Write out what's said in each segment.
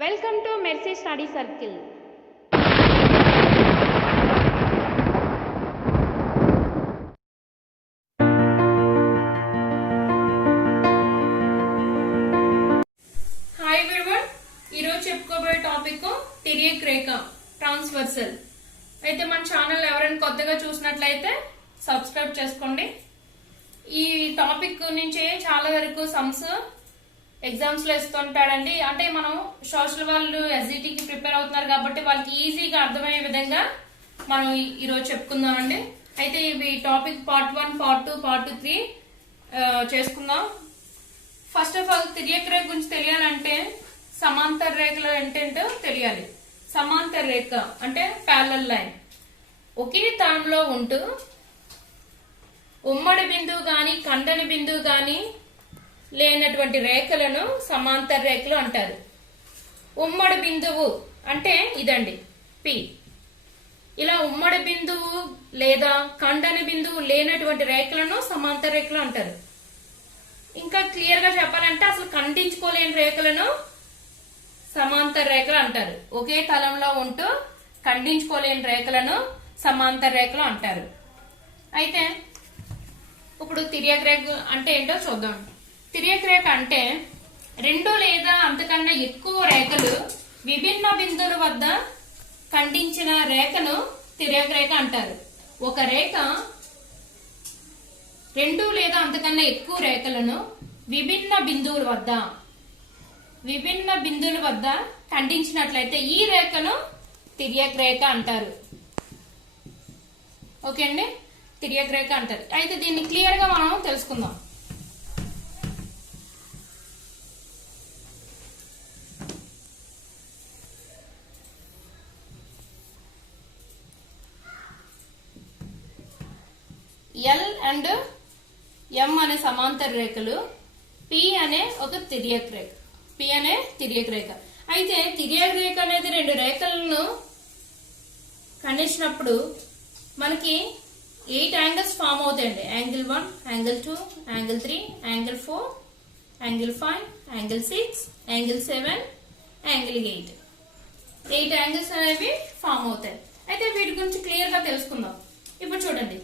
Welcome to Mercy Study Circle. Hi everyone, ఈరోజు చెప్పుకోబోయే topic తిరియక్ రేఖ transversal. అయితే మన ఛానల్ ఎవరైనా కొత్తగా చూసినట్లయితే సబ్స్క్రైబ్ చేసుకోండి. ఈ టాపిక్ నుంచి చాలా వరకు సమ్స్ ఎగ్జామ్స్ లో ఇస్తుంటాడండి. అంటే మనం సోషల్ వాళ్ళు ఎస్జిటికి ప్రిపేర్ అవుతున్నారు కాబట్టి వాళ్ళకి ఈజీగా అర్థమయ్యే విధంగా మనం ఈరోజు చెప్పుకుందామండి. అయితే ఇవి టాపిక్ పార్ట్ 1, పార్ట్ 2, పార్ట్ 3 చేసుకుందాం. ఫస్ట్ ఆఫ్ ఆల్ తిరియక్ రేఖ గురించి తెలియాలంటే సమాంతర రేఖలో ఏంటంటో తెలియాలి. సమాంతర రేఖ అంటే ప్యారలల్ లైన్, ఒకే తలంలో ఉంటూ ఉమ్మడి బిందువు గాని ఖండన బిందువు గాని లేనటువంటి రేఖలను సమాంతర రేఖలు అంటారు. ఉమ్మడి బిందువు అంటే ఇదండి పి. ఇలా ఉమ్మడి బిందువు లేదా ఖండన బిందువు లేనటువంటి రేఖలను సమాంతర రేఖలు అంటారు. ఇంకా క్లియర్ గా చెప్పాలంటే అసలు ఖండించుకోలేని రేఖలను సమాంతర రేఖలు అంటారు. ఒకే తలంలో ఉంటూ ఖండించుకోలేని రేఖలను సమాంతర రేఖలు అంటారు. అయితే ఇప్పుడు తిరియక్ రేఖ అంటే ఏంటో చూద్దాం. తిరియక్ రేఖ అంటే రెండు లేదా అంతకన్నా ఎక్కువ రేఖలు విభిన్న బిందువుల వద్ద ఖండించిన రేఖను తిరియక్ రేఖ అంటారు. ఒక రేఖ రెండు లేదా అంతకన్నా ఎక్కువ రేఖలను విభిన్న బిందువుల వద్ద ఖండించినట్లయితే ఈ రేఖను తిరియక్ రేఖ అంటారు. ఓకే అండి, తిరియక్ రేఖ అంటారు. అయితే దీన్ని క్లియర్ గా మనం తెలుసుకుందాం. ఎల్ అండ్ ఎం అనే సమాంతర రేఖలు, పి అనే ఒక తిరియక్ రేఖ. అయితే తిరియక్ రేఖ అనేది రెండు రేఖలను ఖండించినప్పుడు మనకి 8 యాంగిల్స్ ఫామ్ అవుతాయండి. Angle 1, angle 2, angle 3, angle 4, angle 5, angle 6, angle 7, angle 8 angles అనేవి ఫామ్ అవుతాయి. అయితే వీటి గురించి క్లియర్ గా తెలుసుకుందాం. ఇప్పుడు చూడండి,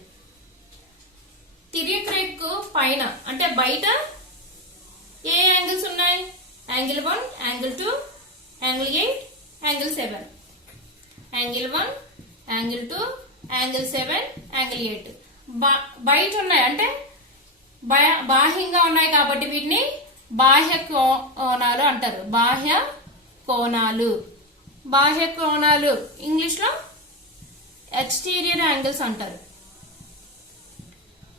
తిరియక్ రేఖ పైన అంటే బయట ఏ యాంగిల్స్ ఉన్నాయి? Angle 1, angle 2, angle 8, angle 7. Angle 1, angle 2, angle 7, angle 8 బయట ఉన్నాయి. అంటే బాహ్యంగా ఉన్నాయి కాబట్టి వీటిని బాహ్య కోణాలు అంటారు. బాహ్య కోణాలు ఇంగ్లీష్ లో ఎక్స్టీరియర్ యాంగిల్స్ అంటారు.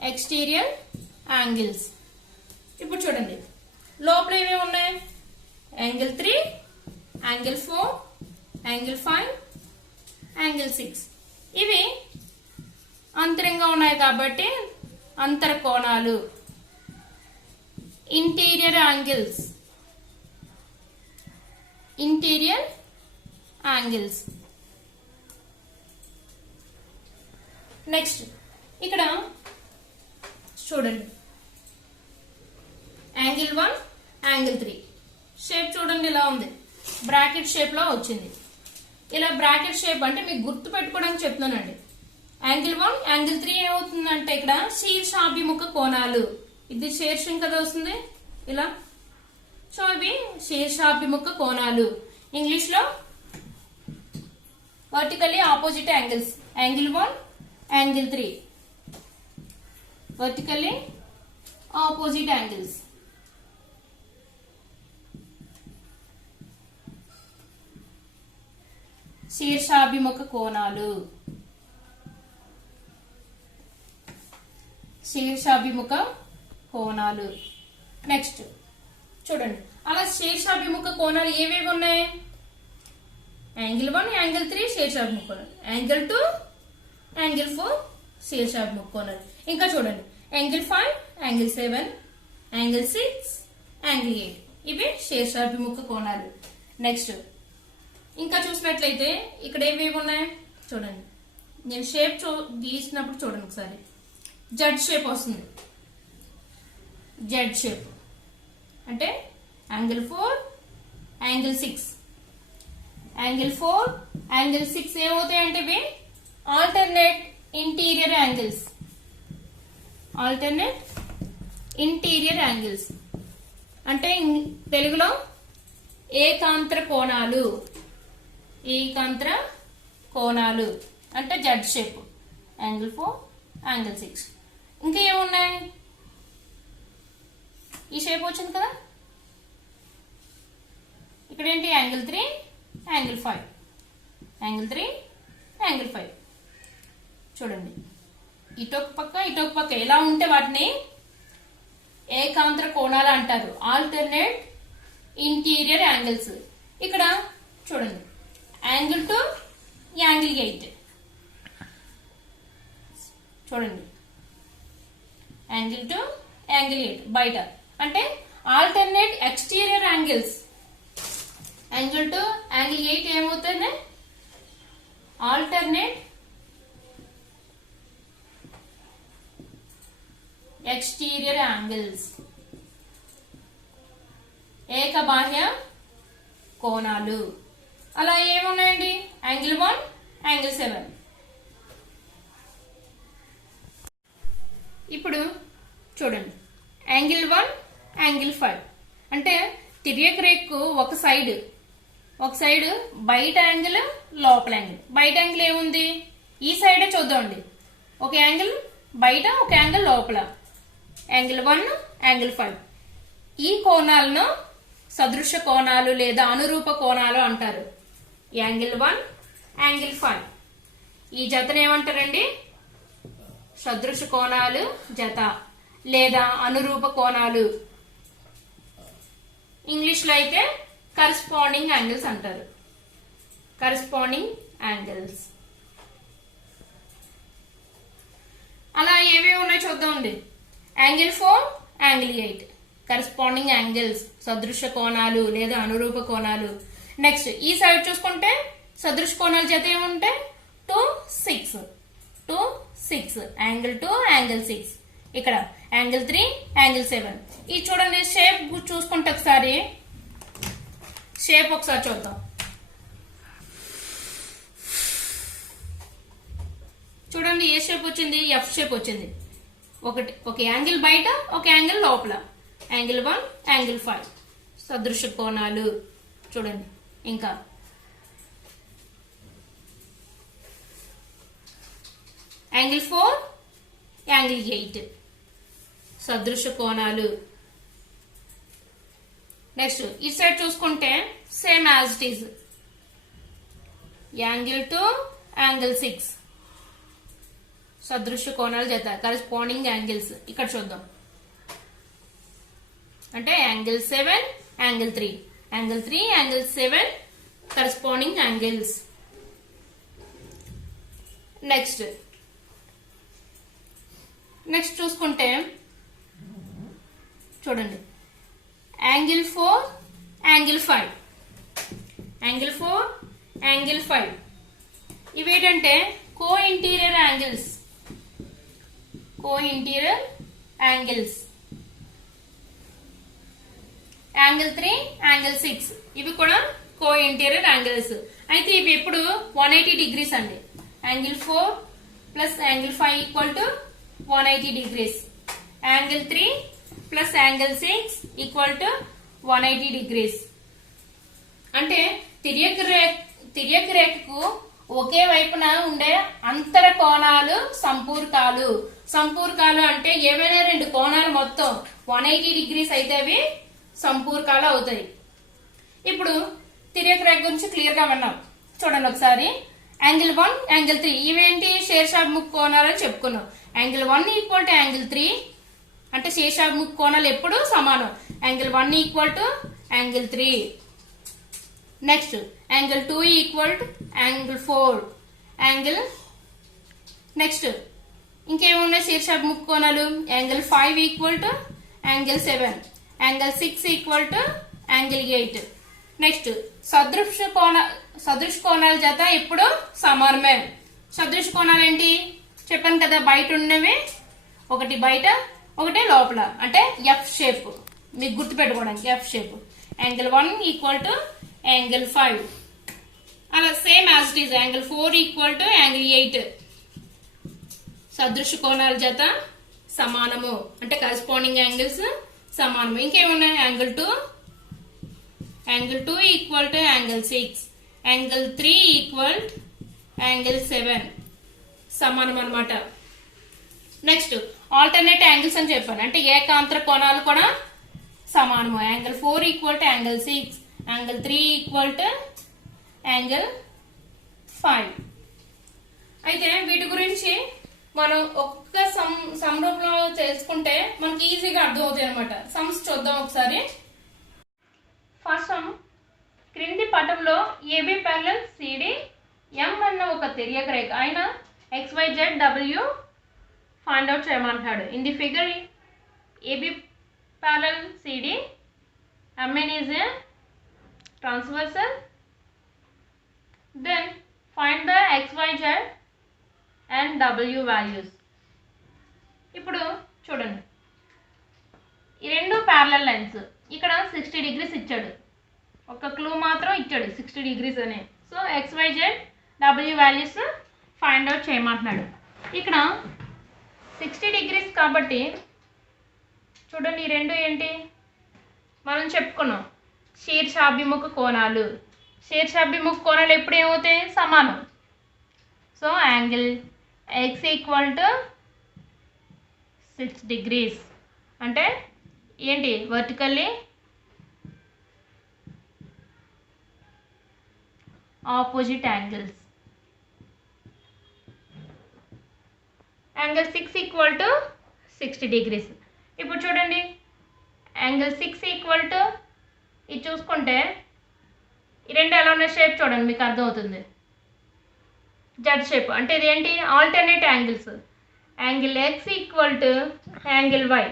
Exterior angles. ఇప్పుడు చూడండి, లోపల ఏమేమి ఉన్నాయి? Angle 3, angle 4, angle 5, angle 6. ఇవి అంతరంగా ఉన్నాయి కాబట్టి అంతర కోణాలు, ఇంటీరియర్ యాంగిల్స్. నెక్స్ట్ ఇక్కడ చూడండి, యాంగిల్ 1, యాంగిల్ 3 షేప్ చూడండి ఇలా ఉంది. బ్రాకెట్ షేప్ లో వచ్చింది. ఇలా బ్రాకెట్ షేప్ అంటే మీకు గుర్తు పెట్టుకోవడానికి చెప్తున్నానండి. యాంగిల్ 1, యాంగిల్ 3 ఏమవుతుందంటే ఇక్కడ శీర్షాభిముఖ కోణాలు. ఇది శీర్షం కదా వస్తుంది ఇలా. సో ఇవి శీర్షాభిముఖ కోణాలు. ఇంగ్లీష్ లో vertically opposite angles. Angle 1, angle 3 vertically opposite angles. శీర్షాభిముఖ కోణాలు. నెక్స్ట్ చూడండి, అలా శీర్షాభిముఖ కోణాలు ఏవేవి ఉన్నాయి? యాంగిల్ 1, యాంగిల్ 3 శీర్షాభిముఖ కోణాలు. యాంగిల్ 2, యాంగిల్ 4 శీర్షాభిముఖ కోణాలు. ఇంకా చూడండి, యాంగిల్ 5, యాంగిల్ 7, యాంగిల్ 6, యాంగిల్ 8 ఇవి శీర్షాభిముఖ కోణాలు. నెక్స్ట్ ఇంకా చూసినట్లయితే ఇక్కడ ఏవేవి ఉన్నాయి చూడండి. నేను షేప్ గీసినప్పుడు చూడండి ఒకసారి. జెడ్ షేప్ వస్తుంది. జెడ్ షేప్ అంటే యాంగిల్ 4, యాంగిల్ 6 యాంగిల్ 4, యాంగిల్ 6 ఏమవుతాయంటే ఇవి alternate interior angles. Alternate interior angles అంటే తెలుగులో ఏకాంతర కోణాలు. ఏకాంతర కోణాలు అంటే జడ్ షేప్. Angle 4, angle 6. ఇంకా ఏమున్నాయి? ఈ షేప్ వచ్చింది కదా. ఇక్కడ ఏంటి? Angle 3, angle 5. Angle 3, angle 5. చూడండి, ఇటొక పక్క ఇటొక పక్క ఎలా ఉంటే వాటిని ఏకాంతర కోణాలు అంటారు. Alternate interior angles. ఇక్కడ చూడండి, యాంగిల్ 2, యాంగిల్ 8. చూడండి, యాంగిల్ 2, యాంగిల్ 8 బయట అంటే alternate exterior angles. Angle 2, angle 8 ఏమవుతుంది? ఆల్టర్నేట్ ఎక్స్టీరియర్ యాంగిల్స్, ఏకబాహ్య కోణాలు. అలా ఏమున్నాయండి? Angle 1, angle 7. ఇప్పుడు చూడండి, యాంగిల్ 1, యాంగిల్ 5 అంటే తిర్యక రేఖకు ఒక సైడ్ బయట యాంగిల్, లోపల యాంగిల్. బయట యాంగిల్ ఏముంది? ఈ సైడే చూద్దామండి. ఒక యాంగిల్ బయట, ఒక యాంగిల్ లోపల. Angle 1, angle 5. ఈ కోణాలను సదృశ కోణాలు లేదా అనురూప కోణాలు అంటారు. యాంగిల్ 1, యాంగిల్ 5 ఈ జతను ఏమంటారండి? సదృశ కోణాలు జత లేదా అనురూప కోణాలు. ఇంగ్లీష్ లో అయితే కరెస్పాండింగ్ యాంగిల్స్ అంటారు. Corresponding angles. అలా ఏమేమి ఉన్నాయో చూద్దామండి. యాంగిల్ 4, యాంగిల్ 8 కరెస్పాండింగ్ యాంగిల్స్, సదృశ కోణాలు లేదా అనురూప కోణాలు. నెక్స్ట్ ఈ సైడ్ చూసుకుంటే సదృశ కోణాల జత ఏముంటాయి? 2, 6. 2, 6 యాంగిల్ 2, యాంగిల్ 6. ఇక్కడ యాంగిల్ 3, యాంగిల్ 7. ఈ చూడండి, షేప్ చూసుకుంటే ఒకసారి చూద్దాం. చూడండి, ఏ షేప్ వచ్చింది? ఎఫ్ షేప్ వచ్చింది. ఒక యాంగిల్ బయట, ఒక యాంగిల్ లోపల. యాంగిల్ 1, యాంగిల్ 5 సదృశ కోణాలు. చూడండి, ఇంకా యాంగిల్ 4, యాంగిల్ 8 సదృశ కోణాలు. నెక్స్ట్ ఈ సైడ్ చూసుకుంటే same as it is. Angle 2, angle 6 సదృశ కోణాలు జత, కరెస్పాండింగ్ యాంగిల్స్. ఇక్కడ చూద్దాం. అంటే angle 7, angle 3. Angle 3, angle 7 corresponding angles. Next చూసుకుంటే చూడండి, యాంగిల్ 4, యాంగిల్ 5. యాంగిల్ 4, యాంగిల్ 5 ఇవేంటంటే కో ఇంటీరియర్ యాంగిల్స్. యాంగిల్ 3, యాంగిల్ 6 ఇవి కూడా కో ఇంటీరియర్ యాంగిల్స్. అయితే ఇవి ఎప్పుడు 180 డిగ్రీస్ అండి. Angle 4 plus angle 5 equal to 180 degrees. Angle 3 plus angle 6 equal to 180 degrees. అంటే తిర్యక రేఖకు ఒకే వైపున ఉండే అంతర కోణాలు సంపూర్కాలు. సంపూర్కాలు అంటే ఏమైనా రెండు కోణాలు మొత్తం 180 డిగ్రీస్ అయితే అవి సంపూర్కాలు అవుతాయి. ఇప్పుడు తిర్యక రేఖ గురించి క్లియర్ గా విన్నాం. చూడండి ఒకసారి. యాంగిల్ 1, యాంగిల్ 3 ఇవేంటి? శీర్షాభిముఖ కోణాలు అని చెప్పుకున్నాం. యాంగిల్ 1 ఈక్వల్ టు యాంగిల్ 3 అంటే శీర్షాభిముఖ కోణాలు ఎప్పుడు సమానం. Angle 1 equal to angle 3. Next angle 2 equal to angle 4. Next ఇంకేమున్నాయి శీర్షాభిముఖ కోణాలు? Angle 5 equal to angle 7. Angle 6 equal to angle 8. Next సదృశ కోణాల జత ఎప్పుడు సమానమే. సదృశ కోణాలు ఏంటి చెప్పాను కదా, బయట ఉన్నవి ఒకటి బయట, ఒకటి లోపల. అంటే ఎఫ్ షేప్, మీకు గుర్తు పెట్టుకోవడానికి F shape. Angle 1 equal to angle 5. అలా same as it is angle 4 equal to angle 8 సదృశ కోణాల జత సమానము అంటే కరెస్పాండింగ్ యాంగిల్స్ సమానము. ఇంకేమున్నాయి angle 2 equal to angle 6, angle 3 equal angle 7 సమానం అనమాట. నెక్స్ట్ ఆల్టర్నేట్ యాంగిల్స్ అని చెప్పాను అంటే ఏకాంతర కోణాలు కూడా సమానము. Angle 4 equal to angle 6, angle 3 equal to angle 5. అయితే వీటి గురించి మనం ఒక్క సంరూపంలో తెలుసుకుంటే మనకి ఈజీగా అర్థమవుతాయి అనమాట. సమ్స్ చూద్దాం ఒకసారి. ఫస్ట్ సమ్, క్రింది పటంలో ఏబి ప్యారలల్ సిడి ఎం అన్న ఒక తిర్యక రేఖ అయిన XYZW ఫైండ్ అవుట్ చేయమంటాడు. In the figure AB parallel CD MN is a transversal, then find the XYZ and W values. ఇప్పుడు చూడండి, ఈ రెండు ప్యారలల్ లైన్స్ ఇక్కడ 60 degrees ఇచ్చాడు, ఒక క్లూ మాత్రం ఇచ్చాడు 60 degrees అని. So XYZ W values find out చేయమంటున్నాడు. ఇక్కడ 60 degrees కాబట్టి చూడండి ఈ రెండు ఏంటి మనం చెప్పుకున్నాం, శీర్షాభిముఖ కోణాలు. శీర్షాభిముఖ కోణాలు ఎప్పుడు ఏమవుతాయి సమానం. So angle X equal to 6 degrees అంటే ఏంటి vertically opposite angles. Angle 6 equal to 60 degrees. ఇప్పుడు చూడండి యాంగిల్ 6 ఈక్వల్ టు ఇది చూసుకుంటే ఈ రెండు ఎలా ఉన్న షేప్ చూడండి మీకు అర్థమవుతుంది, జడ్ షేప్. అంటే ఇది ఏంటి alternate angles. Angle X equal to angle Y,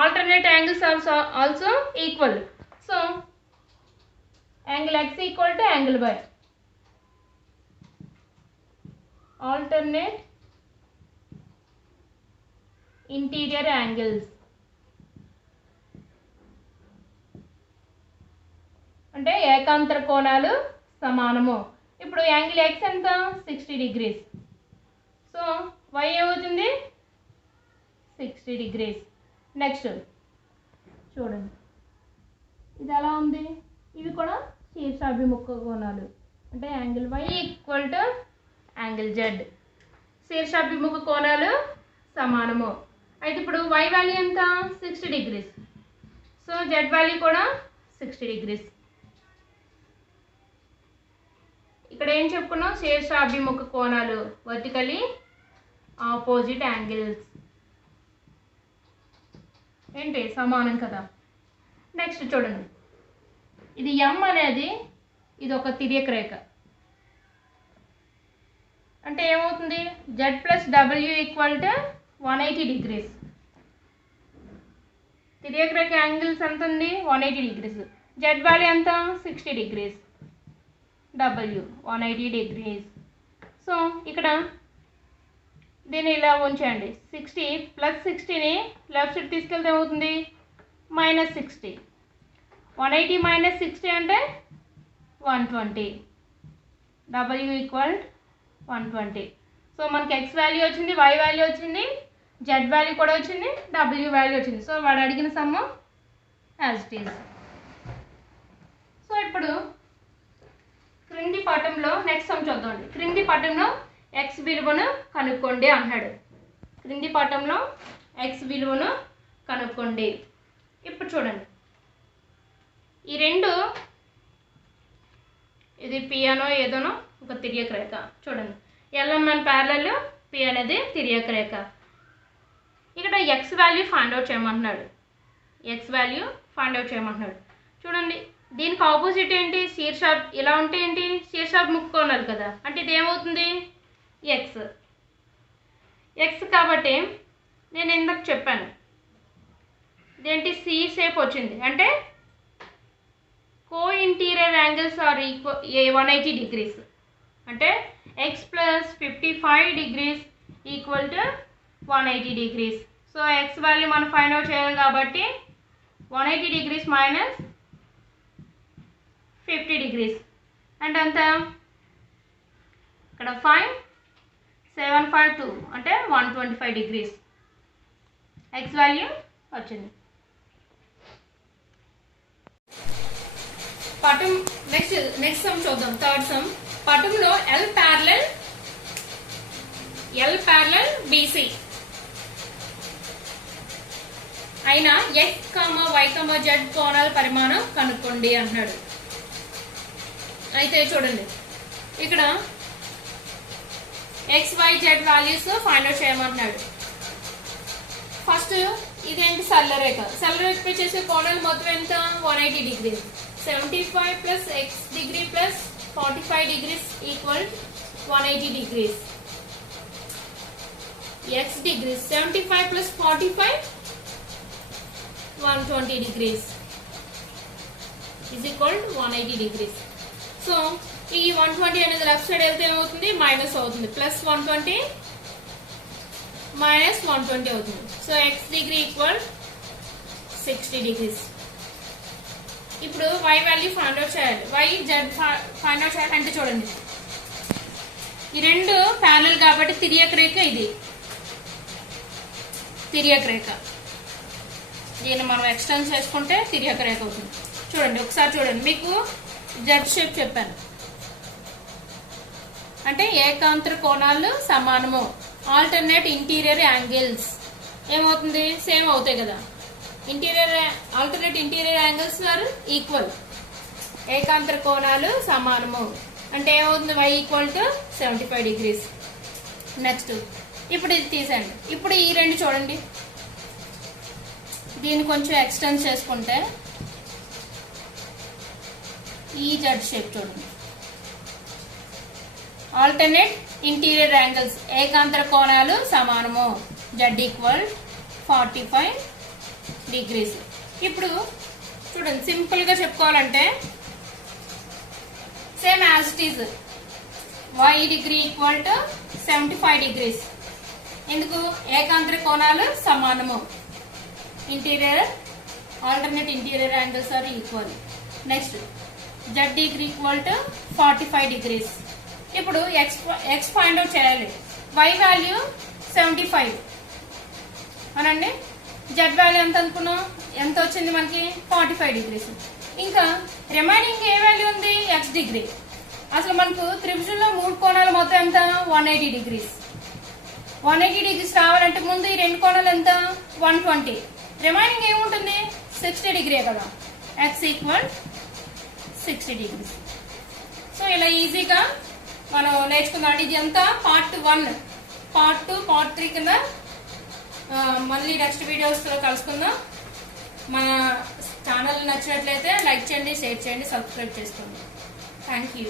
alternate angles also equal. So angle X equal to angle Y, alternate interior angles అంటే ఏకాంతర కోణాలు సమానము. ఇప్పుడు యాంగిల్ X ఎంత 60 degrees, సో Y ఏమవుతుంది 60 degrees. నెక్స్ట్ చూడండి ఇది ఎలా ఉంది, ఇవి కూడా శీర్షాభిముఖ కోణాలు అంటే angle Y equal to angle Z, శీర్షాభిముఖ కోణాలు సమానము. అయితే ఇప్పుడు Y వాల్యూ ఎంత 60 degrees, సో Z వాల్యూ కూడా 60 degrees. ఇక్కడ ఏం చెప్పుకున్నాం, శీర్షాభిముఖ కోణాలు వర్టికలీ ఆపోజిట్ యాంగిల్స్ ఏంటి సమానం కదా. నెక్స్ట్ చూడండి ఇది M అనేది ఇది ఒక తిర్యక రేఖ అంటే ఏమవుతుంది Z plus W equal to 180 degrees. తిర్యక రేఖ యాంగిల్స్ ఎంత ఉంది 180 degrees, Z వాల్యూ ఎంత 60 degrees, W 180 degrees. సో ఇక్కడ దీన్ని ఇలా ఉంచండి, 60 ప్లస్ 60ని లెఫ్ట్ సైడ్ తీసుకెళ్తే ఏమవుతుంది -60, 180 మైనస్ 60 అంటే 120, W ఈక్వల్ 120. సో మనకి X వాల్యూ వచ్చింది, Y వాల్యూ వచ్చింది, Z వాల్యూ కూడా వచ్చింది, W వాల్యూ వచ్చింది. సో వాడు అడిగిన some as it is. So ఇప్పుడు క్రింది పటంలో నెక్స్ట్ సమ్ చూద్దామండి. క్రింది పటంలో X విలువను కనుక్కోండి అన్నాడు. క్రింది పటంలో X విలువను కనుక్కోండి. ఇప్పుడు చూడండి ఈ రెండు, ఇది P అనో ఏదోనో ఒక తిర్యక రేఖ. చూడండి LMN ప్యారలల్ P అనేది తిర్యక రేఖ. ఇక్కడ X వాల్యూ ఫైండ్ అవుట్ చేయమంటున్నాడు, X వాల్యూ ఫైండ్ అవుట్ చేయమంటున్నాడు. చూడండి దీనికి ఆపోజిట్ ఏంటి శీర్షాబ్, ఇలా ఉంటే ఏంటి శీర్షాభిముఖ కోణాలు కదా, అంటే ఇది ఏమవుతుంది X కాబట్టి నేను ఇందాక చెప్పాను ఇదేంటి C షేప్ వచ్చింది అంటే co interior angles are equal 180 degrees అంటే X plus 55 degrees equal to 180 degrees. So X value మనం ఫైండ్ అవుట్ చేయాలి కాబట్టి 180 degrees మైనస్ 50 degrees అంటే ఎంత ఇక్కడ 5 7 5 2 అంటే 125 డిగ్రీస్ ఎక్స్ వాల్యూ వచ్చింది. పటం నెక్స్ట్ సమ్ చూద్దాం. Third sum. పటంలో ఎల్ ప్యారలల్ బీసీ అయినా ఎక్స్ వై జెడ్ కోణాల పరిమాణం కనుక్కోండి అంటున్నాడు. అయితే చూడండి ఇక్కడ X Y Z values find out చేయమంటున్నాడు. ఫస్ట్ ఇదేంటి సరళరేఖ. సరళరేఖపై చేసే కోణాలు మొత్తం ఎంత 180 degrees. 75 plus X degree plus 45 degrees equal 180 degrees. X degrees 75 plus 45 120 degrees is equal to 180 degrees. So ఈ 120 అనేది లెఫ్ట్ సైడ్ వెళ్తే ఏమవుతుంది మైనస్ అవుతుంది. ప్లస్ 120 మైనస్ 120 అవుతుంది. So X degree equal 60 degrees. ఇప్పుడు y వాల్యూ ఫైండ్ అవుట్ చేయాలి. y z find out చేయాలి అంటే చూడండి ఈ రెండు ప్యారలల్ కాబట్టి తిర్యక రేఖ ఇది తిర్యక రేఖ. దీన్ని మనం ఎక్స్టెండ్ చేసుకుంటే తిర్యక రేఖ అవుతుంది. చూడండి ఒకసారి చూడండి మీకు జెడ్ షేప్ చెప్పాను అంటే ఏకాంతర కోణాలు సమానము. ఆల్టర్నేట్ ఇంటీరియర్ యాంగిల్స్ ఏమవుతుంది సేమ్ అవుతాయి కదా. Alternate interior angles are equal. ఏకాంతర కోణాలు సమానము అంటే ఏమవుతుంది y equal to 75 degrees. Next ఇప్పుడు ఇది తీసేయండి. ఇప్పుడు ఈ రెండు చూడండి దీన్ని కొంచెం ఎక్స్టెండ్ చేసుకుంటే ఈ జెడ్ షేప్ చూడండి. ఆల్టర్నేట్ ఇంటీరియర్ యాంగిల్స్ ఏకాంతర కోణాలు సమానము. Z equal 45 degrees. ఇప్పుడు చూడండి సింపుల్ గా చెప్పుకోవాలంటే same as it is y degree equal to 75 degrees. ఎందుకు ఏకాంతర కోణాలు సమానము. Alternate interior angles are equal. Next Z degree equal to 45 degrees. ఇప్పుడు ఎక్స్ ఫైండ్ అవుట్ చేయాలి. y వాల్యూ 75 అనండి. జెడ్ వాల్యూ ఎంత అనుకున్నాం ఎంత వచ్చింది మనకి 45 డిగ్రీస్. ఇంకా రిమైనింగ్ ఏ వాల్యూ ఉంది ఎక్స్ డిగ్రీ. అసలు మనకు త్రిభుజంలో మూడు కోణాలు మొత్తం ఎంత 180 డిగ్రీస్. 180 డిగ్రీస్ రావాలంటే ముందు ఈ రెండు కోణాలు ఎంత 120. రిమైనింగ్ ఏముంటుంది 60 డిగ్రీ కదా. X equal 60 degrees. సో ఇలా ఈజీగా మనం నేర్చుకుందాం. ఇది ఎంత పార్ట్ 1 పార్ట్ 2 పార్ట్ 3 కింద మళ్ళీ నెక్స్ట్ వీడియోస్ కలుసుకుందాం. మన ఛానల్ నచ్చినట్లయితే లైక్ చేయండి, షేర్ చేయండి, సబ్స్క్రైబ్ చేసుకోండి. Thank you.